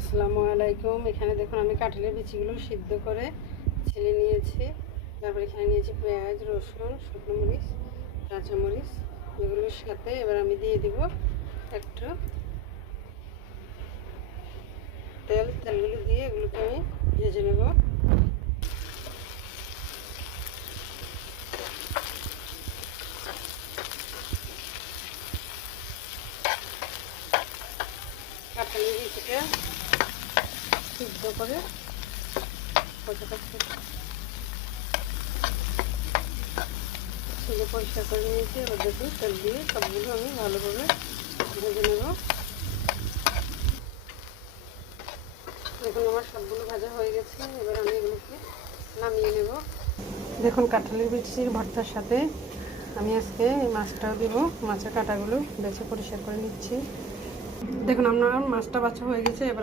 আসসালামু আলাইকুম। এখানে দেখুন আমি কাঁঠালের বিচিগুলো সিদ্ধ করে ছেলে নিয়েছি। তারপর এখানে নিয়েছি পেঁয়াজ, রসুন, শুকনো মরিচ, কাঁচামরিচ। এগুলোর সাথে এবার আমি দিয়ে দিব একটু তেলগুলো দিয়ে এগুলোকে আমি ভেজে নেব। কাঁঠালের বিচিটা সিদ্ধ করে ছেলে পরিষ্কার করে নিয়েছি। এবার দেখুন তেল দিয়ে সবগুলো আমি ভালোভাবে ভেজে নেব। দেখুন আমার সবগুলো ভাজা হয়ে গেছে। এবার আমি এগুলোকে নামিয়ে নেব। দেখুন কাঁঠালের বিচির ভর্তার সাথে আমি আজকে এই মাছটাও দেব। মাছের কাঁটাগুলো বেছে পরিষ্কার করে নিচ্ছি। দেখুন আমার মাছটা বাছা হয়ে গেছে। এবার